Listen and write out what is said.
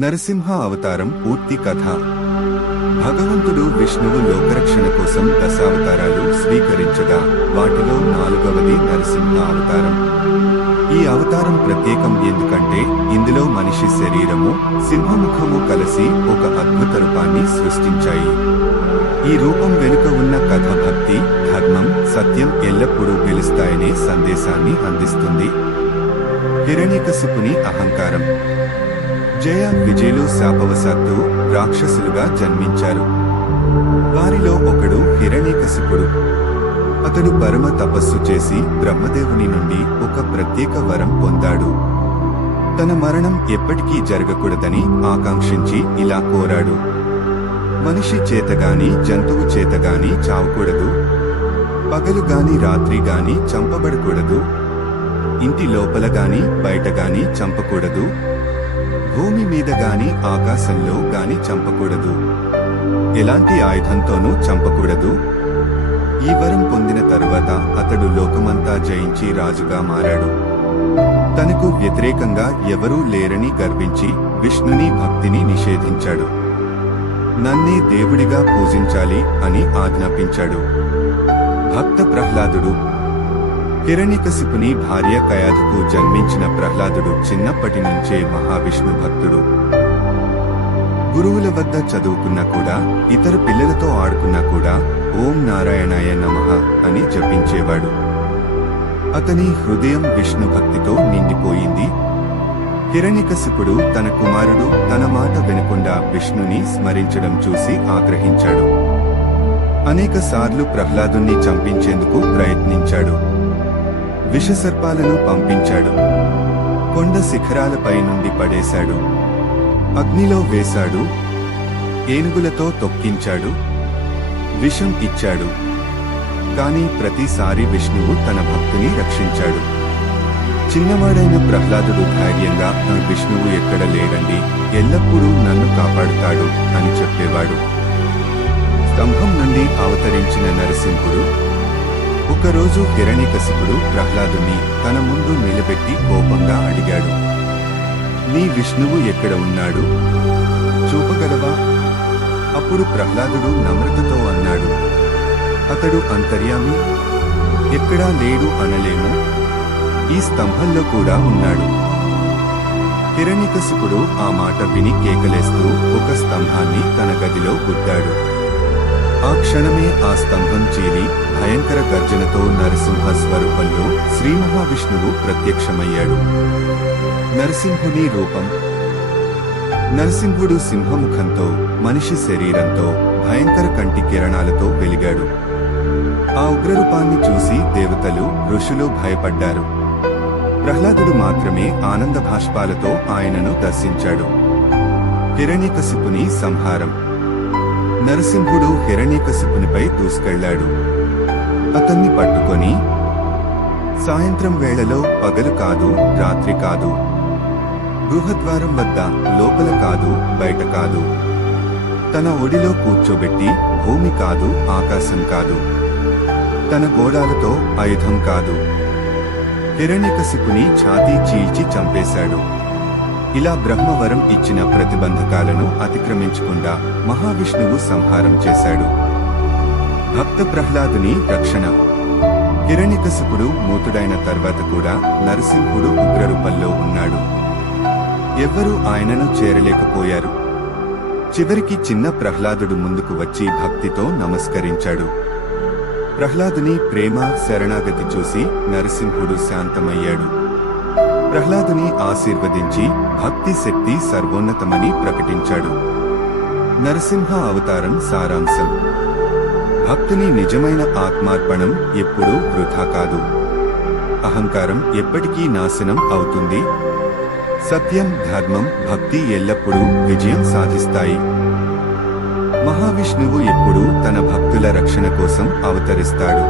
నరసింహ అవతారం పూర్తి కథ. భగవంతుడు విష్ణువు లోకరక్షణ కోసం దశావతారాలు స్వీకరించగా వాటిలో 4వది నరసింహ అవతారం. ఈ అవతారం ప్రత్యేకం ఎందుకంటే ఇందులో మనిషి శరీరము, సింహముఖము కలిసి ఒక అద్భుత రూపాన్ని సృష్టించాయి. ఈ రూపం వెనుక ఉన్న కథ భక్తి, ధర్మం, సత్యం ఎల్లప్పుడూ గెలుస్తాయనే సందేశాన్ని అందిస్తుంది. హిరణ్యకశిపుని అహంకారం. జయ, విజయులు శాపవశాత్తు రాక్షసులుగా జన్మించారు. వారిలో ఒకడు హిరణ్యకశిపుడు. అతడు పరమ తపస్సు చేసి బ్రహ్మదేవుని నుండి ఒక ప్రత్యేక వరం పొందాడు. తన మరణం ఎప్పటికీ జరగకూడదని ఆకాంక్షించి ఇలా కోరాడు: మనిషి చేతగాని జంతువు చేతగాని చావకూడదు, పగలు గాని రాత్రి గాని చంపబడకూడదు, ఇంటి లోపల గాని బయట గాని చంపకూడదు, భూమి మీద గాని ఆకాశంలో గాని చంపకూడదు, ఎలాంటి ఆయుధంతోనూ చంపకూడదు. ఈ వరం పొందిన తరువాత అతడు లోకమంతా జయించి రాజుగా మారాడు. తనకు వ్యతిరేకంగా ఎవరూ లేరని గర్వించి విష్ణుని భక్తిని నిషేధించాడు. నన్నే దేవుడిగా పూజించాలి అని ఆజ్ఞాపించాడు. భక్త ప్రహ్లాదుడు. హిరణ్యకశిపుని భార్య కయాధుకు జన్మించిన ప్రహ్లాదుడు చిన్నప్పటి నుంచే మహావిష్ణు భక్తుడు. గురువుల వద్ద చదువుకున్నా కూడా, ఇతర పిల్లలతో ఆడుకున్నా కూడా ఓం నారాయణాయ నమః అని జపించేవాడు. అతని హృదయం విష్ణు భక్తితో నిండిపోయింది. హిరణ్యకశిపుడు తన కుమారుడు తన మాట వినకుండా విష్ణుని స్మరించడం చూసి ఆగ్రహించాడు. అనేక సార్లు ప్రహ్లాదుని చంపించేందుకు ప్రయత్నించాడు. విషసర్పాలను పంపించాడు. కొండ శిఖరాలపై నుండి పడేశాడు. అగ్నిలో వేశాడు. ఏనుగులతో తొక్కించాడు. విషం ఇచ్చాడు. కాని ప్రతిసారి విష్ణువు తన భక్తుని రక్షించాడు. చిన్నవాడైన ప్రహ్లాదుడు ధైర్యంగా విష్ణువు ఎక్కడ లేడండి, ఎల్లప్పుడూ నన్ను కాపాడుతాడు అని చెప్పేవాడు. స్తంభం నుండి అవతరించిన నరసింహుడు. ఒకరోజు హిరణ్యకశిపుడు ప్రహ్లాదుని తన ముందు నిలబెట్టి కోపంగా అడిగాడు: నీ విష్ణువు ఎక్కడ ఉన్నాడు? చూపగలవా? అప్పుడు ప్రహ్లాదుడు నమ్రతతో అన్నాడు: అతడు అంతర్యామి, ఎక్కడా లేడు అనలేము, ఈ స్తంభంలో కూడా ఉన్నాడు. హిరణ్యకశిపుడు ఆ మాట విని కేకలేస్తూ ఒక స్తంభాన్ని తన గదిలో గుద్దాడు. ఆ క్షణమే ఆ స్తంభం చీలి భయంకర గర్జనతో నరసింహ స్వరూపంలో శ్రీ మహావిష్ణువు ప్రత్యక్షమయ్యాడు. నరసింహుని రూపం. నరసింహుడు సింహముఖంతో, మనిషి శరీరంతో, భయంకర కంటి కిరణాలతో వెలిగాడు. ఆ ఉగ్రరూపాన్ని చూసి దేవతలు, ఋషులు భయపడ్డారు. ప్రహ్లాదుడు మాత్రమే ఆనంద భాష్పాలతో ఆయనను దర్శించాడు. హిరణ్యకశిపుని సంహారం. నరసింహుడు హిరణ్యకశిపునిపై దూసుకెళ్లాడు. అతన్ని పట్టుకొని, సాయంత్రం వేళలో పగలు కాదు, రాత్రి కాదు, గృహద్వారం వద్ద, లోపల కాదు, బయట కాదు, తన ఒడిలో కూర్చోబెట్టి, భూమి కాదు, ఆకాశం కాదు, తన గోడాలతో, ఆయుధం కాదు, హిరణ్యకశిపుని ఛాతీ చీల్చి చంపేశాడు. ఇలా బ్రహ్మవరం ఇచ్చిన ప్రతిబంధకాలను అతిక్రమించకుండా మహావిష్ణువు సంహారం చేశాడు. భక్త ప్రహ్లాదుని రక్షణ. హిరణ్యకశిపుడు మూతుడైన తర్వాత కూడా నరసింహుడు ఉగ్రరూపంలో ఉన్నాడు. ఎవ్వరూ ఆయనను చేరలేకపోయారు. చివరికి చిన్న ప్రహ్లాదుడు ముందుకు వచ్చి భక్తితో నమస్కరించాడు. ప్రహ్లాదుని ప్రేమ, శరణాగతి చూసి నరసింహుడు శాంతమయ్యాడు. ప్రహ్లాదుని ఆశీర్వదించి భక్తి శక్తి సర్వోన్నతమని ప్రకటించాడు. నరసింహ అవతారం సారాంశం. భక్తుని నిజమైన ఆత్మార్పణం ఎప్పుడూ వృథా కాదు. అహంకారం ఎప్పటికీ నాశనం అవుతుంది. సత్యం, ధర్మం, భక్తి ఎల్లప్పుడూ విజయం సాధిస్తాయి. మహావిష్ణువు ఎప్పుడూ తన భక్తుల రక్షణ కోసం అవతరిస్తాడు.